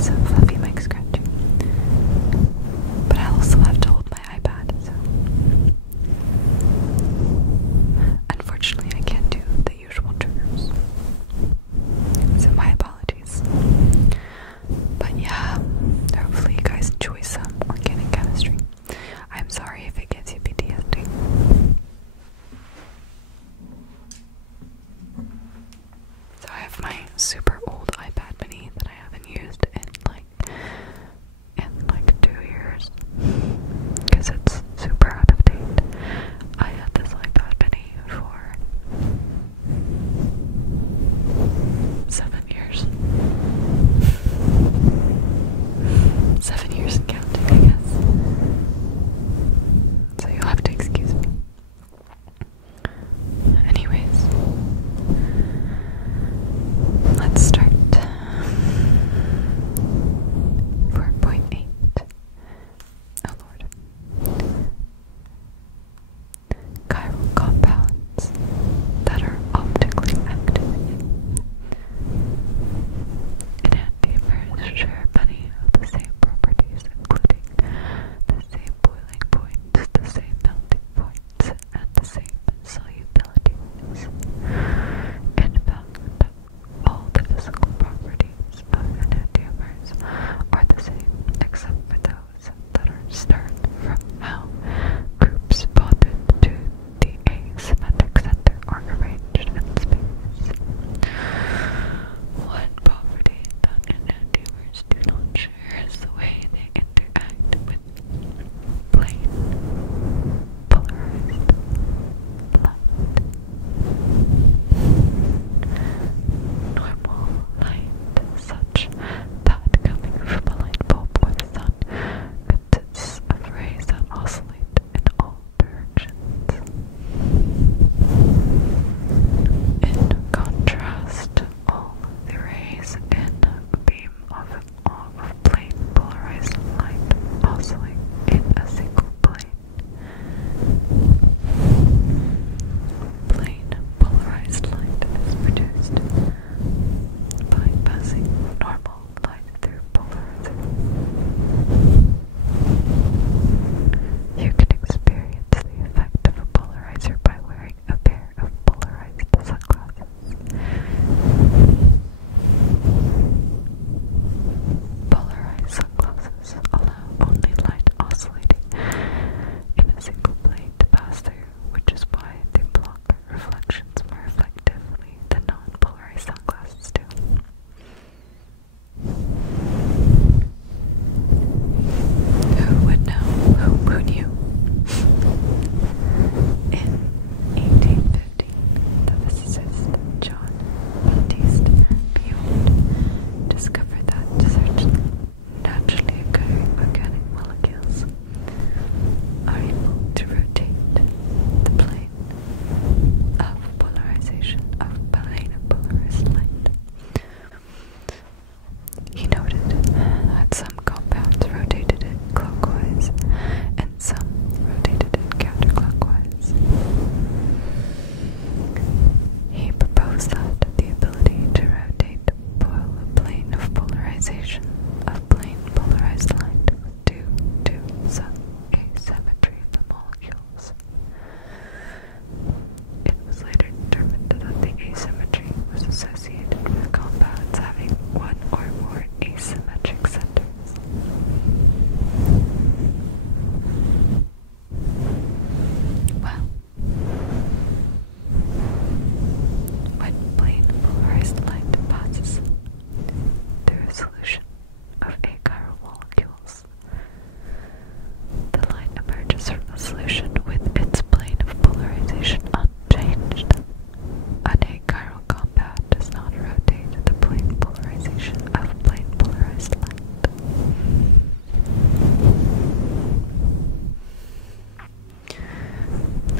It's a fluffy mic scratching. But I also have to hold my iPad, so unfortunately I can't do the usual triggers. So my apologies. But yeah, hopefully you guys enjoy some organic chemistry. I'm sorry if it gives you PTSD. So I have my super old iPad mini that I haven't used in like 2 years because it's super out of date. I had this iPad mini for 7 years. 7 years and counting, I guess. So you'll have to excuse me. Anyways, let's start. 4.8. Oh Lord. Chiral compounds that are optically active. Enantiomers share many of the same properties, including the same boiling points, the same melting points, and the same solubilities. In fact, all the physical properties of enantiomers are the same, except for those that are start from how groups bonded to the asymmetric center are arranged in space. One property that enantiomers do not share is the way they interact with plane polarized light. Normal light, such that coming from a light bulb or the sun, consists of rays that oscillate in all directions. In contrast, all the rays in a beam of plain polarized light oscillate in a single plane. Plain polarized light is produced by passing normal light through polarizer. You can experience the effect of a polarizer by wearing a pair of polarized sunglasses. Polarized sunglasses allow only light oscillating in a single plane to pass through, which is why they block reflections more effectively than non-polarized sunglasses do. Who would know? Who knew? In 1815, the physicist John Baptiste Biot discovered that certain naturally occurring organic molecules are able to rotate the plane of polarization of polarized light. He noted that some compounds rotated it clockwise and some rotated it counterclockwise. He proposed that the ability to rotate a plane of polarization of plain polarized light was due to some asymmetry in the molecules. It was later determined that the asymmetry was associated with compounds having one or more asymmetric centers. Well, when plain polarized light passes through a solution of achiral molecules, the light emerges from the solution with its plane of polarization unchanged. An achiral compound does not rotate the plane polarization of plain polarized light.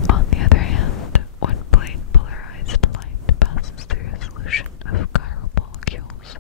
On the other hand, when plain polarized light passes through a solution of chiral molecules,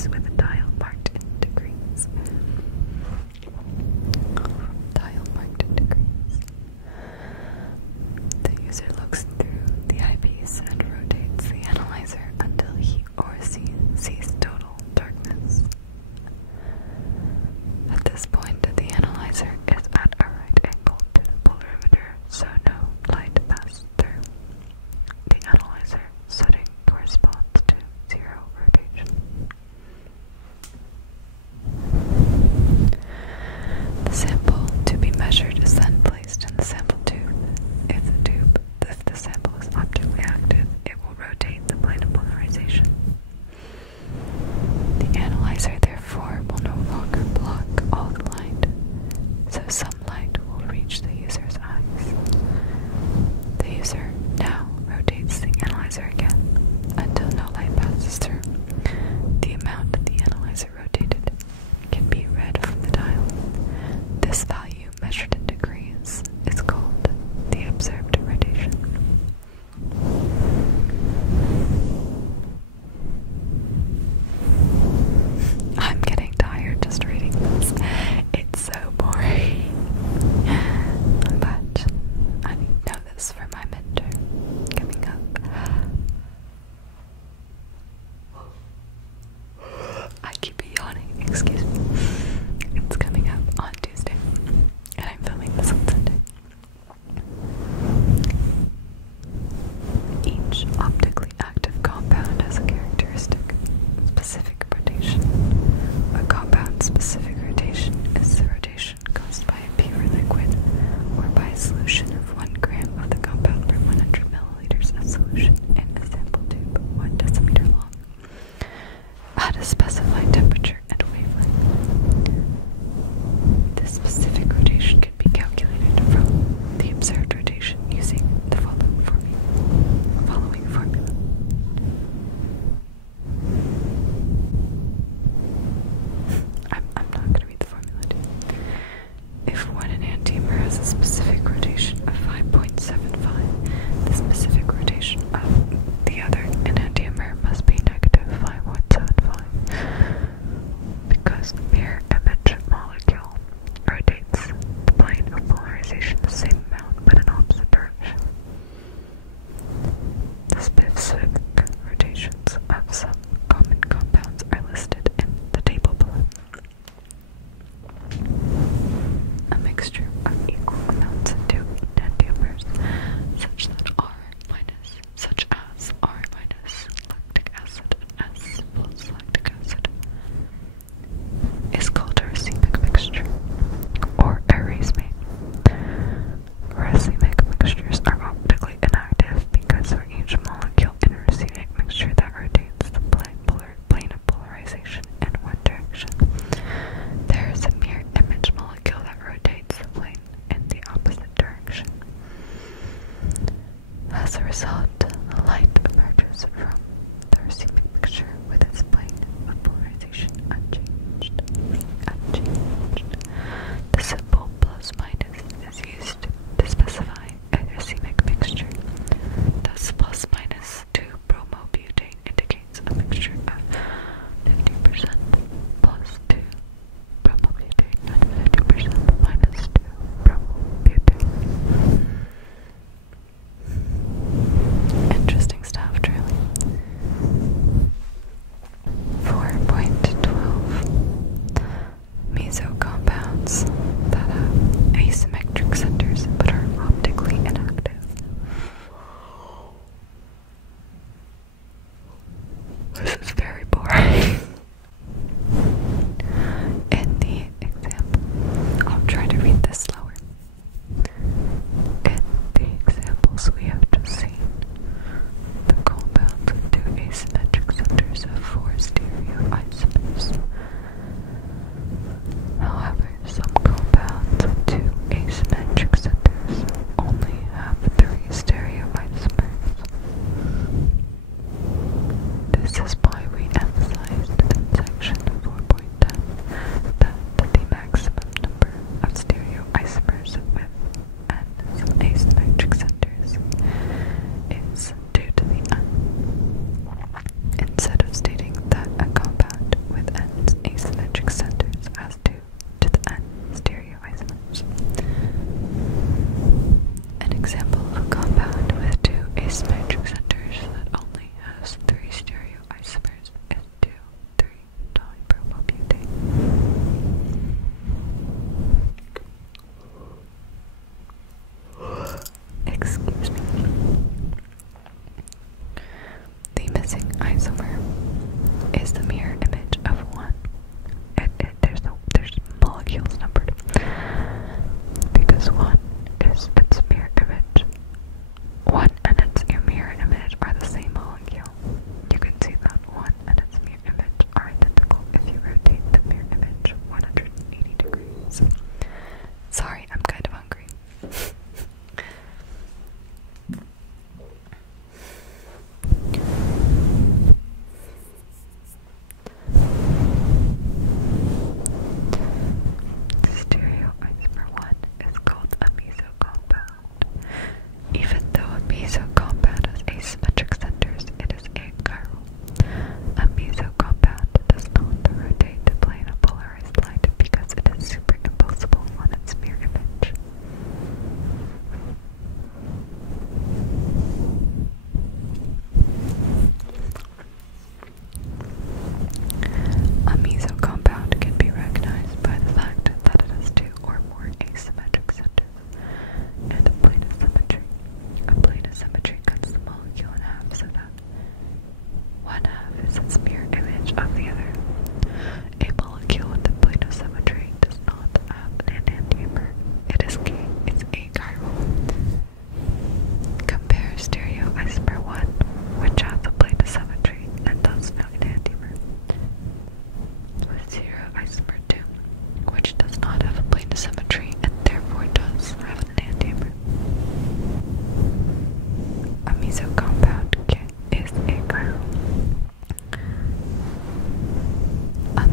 eyepiece with a dial marked in degrees. Dial marked in degrees. The user looks through the eyepiece and rotates the analyzer until he or she sees total darkness. At this point, the analyzer is at a right angle to the polarimeter, so no light passes through. The analyzer setting corresponds to 0 rotation. The sample to be measured is then placed in the sample tube. If the sample is optically active, it will rotate the plane of polarization. The analyzer, therefore, will no longer block all the light, so some light will reach the user's eyes. The user now rotates the analyzer again until no light passes through. The amount the analyzer rotated can be read from the dial. This value, measured in degrees, is called the observed rotation. I'm getting tired just reading this. It's so boring. But I know this for my midterm coming up. I keep yawning, excuse me. It's coming up on Tuesday, and I'm filming this on Sunday. Each optically active compound has a characteristic specific rotation. A compound-specific rotation is the rotation caused by a pure liquid or by a solution of 1 gram of the compound per 100 milliliters of solution in a sample tube 1 decimeter long at a specified temperature and wavelength.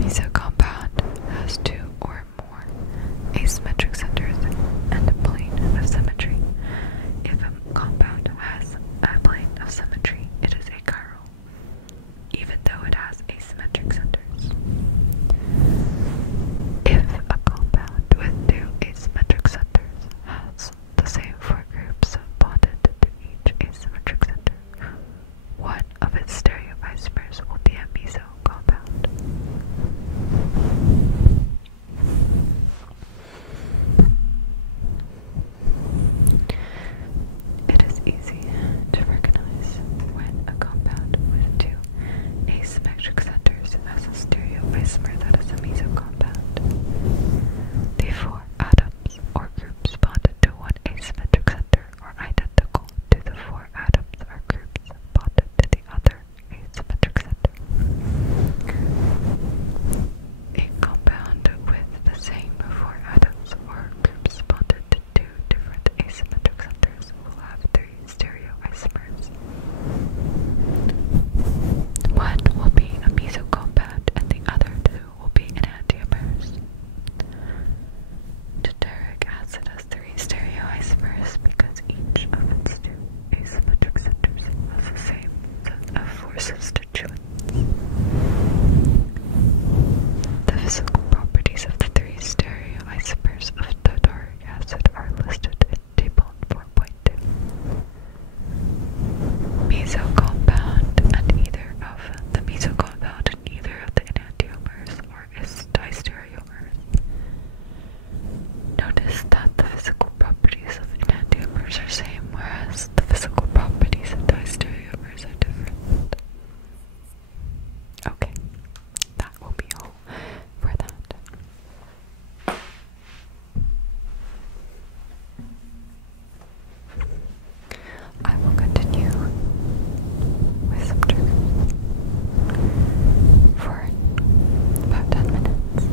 meso compound has two or more asymmetric centers and a plane of symmetry. If a compound has a plane of symmetry, it is a chiral, even though it has asymmetric centers. If a compound with two asymmetric centers has the same four groups bonded to each asymmetric center, one of its stereoisomers will be a meso compound. It is easy to recognize when a compound with two asymmetric centers has a stereoisomer that is a meso compound. The four atoms or groups bonded to one asymmetric center are identical to the four atoms or groups bonded to the other asymmetric center. A compound with the same four atoms or groups bonded to two different asymmetric centers will have three stereoisomers. One will be a meso compound and the other two will be enantiomers. Tartaric acid has three stereoisomers because each of its two asymmetric centers has the same set of four substituents. The physical properties of the three stereoisomers of tartaric acid are listed in table 4.2. Meso compound and either of the meso compound and either of the enantiomers are distereomers. Notice that the physical properties of enantiomers are same, whereas the physical properties of distereomers are different. Okay, that will be all for that. I will continue with some triggers for about 10 minutes.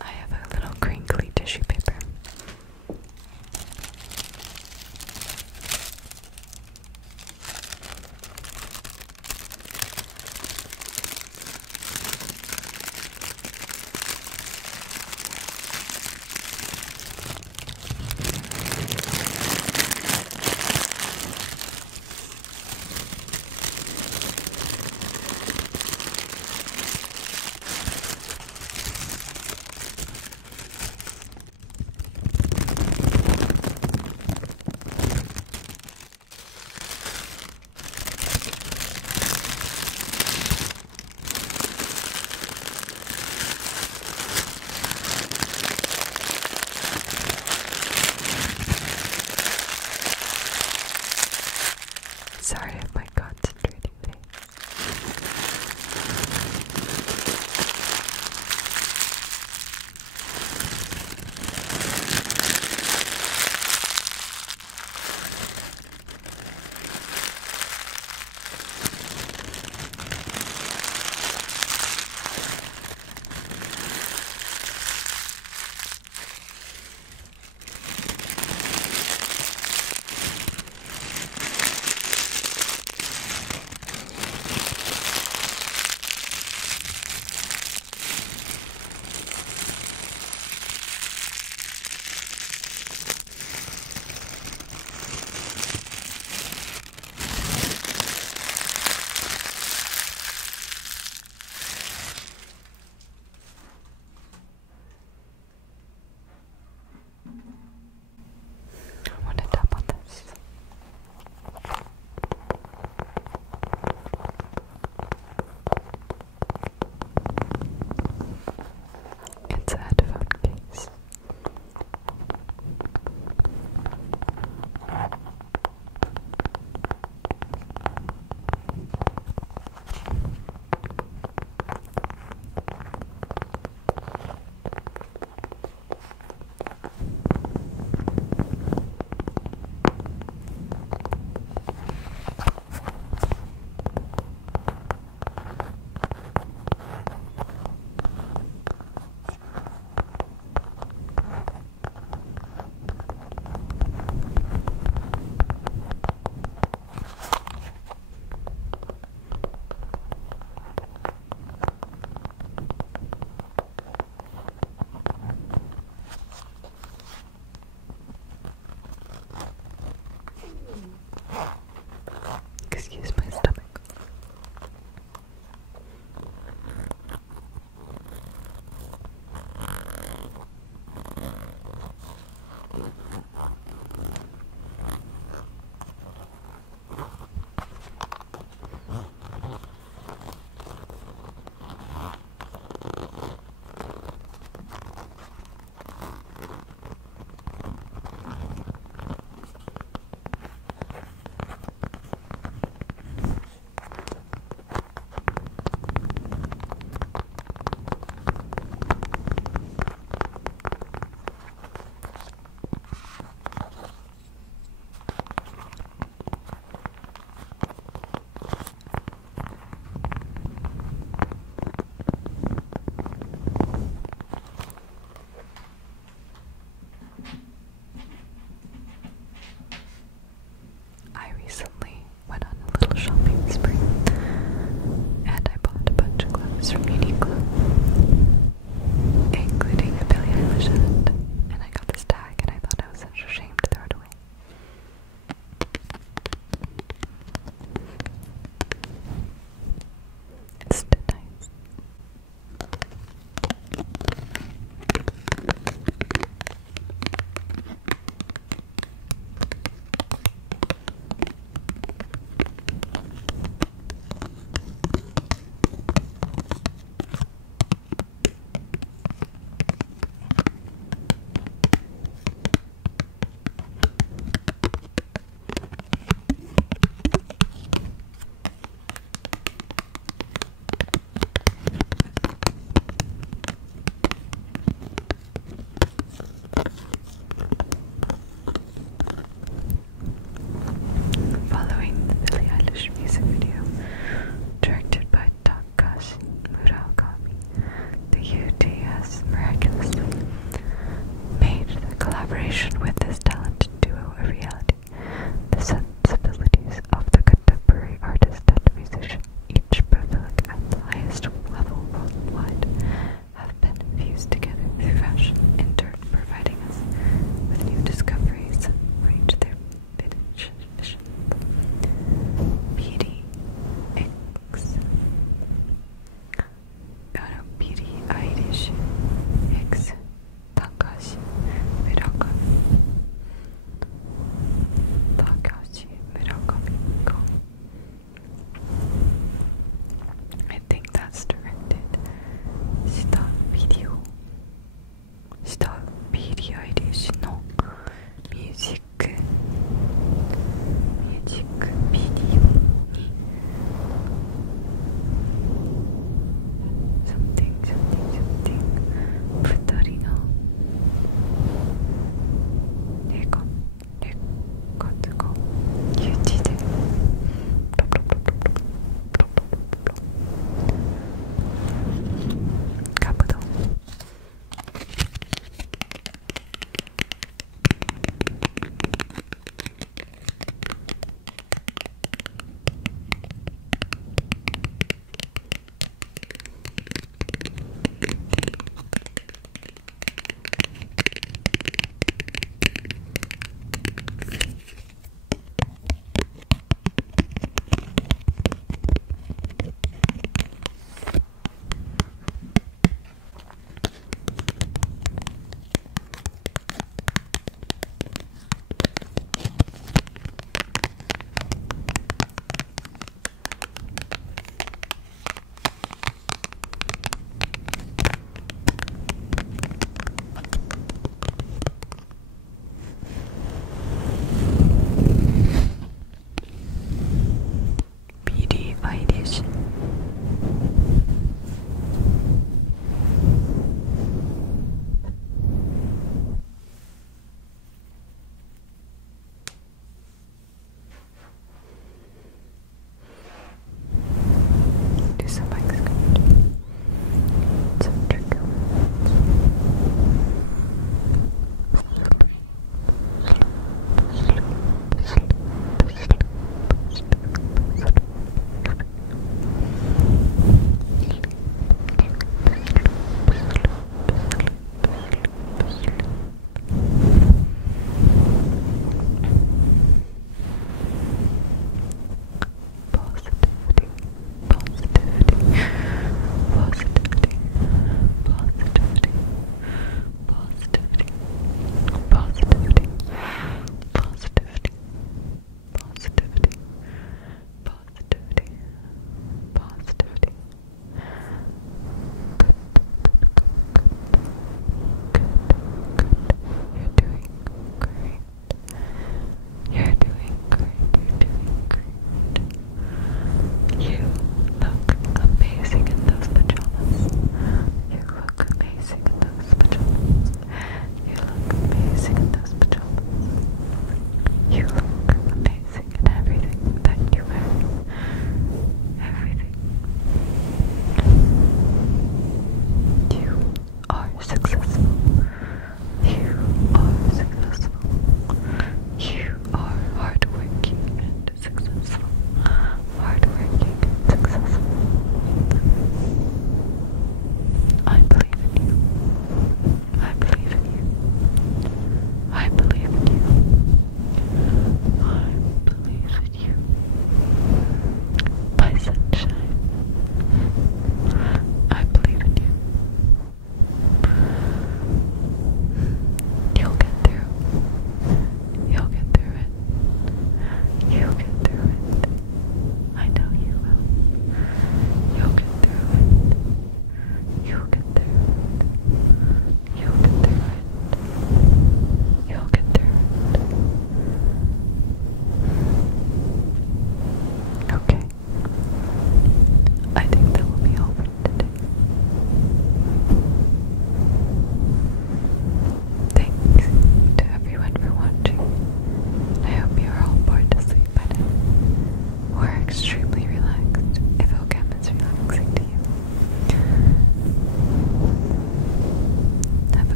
I have a little crinkly tissue paper. Sorry if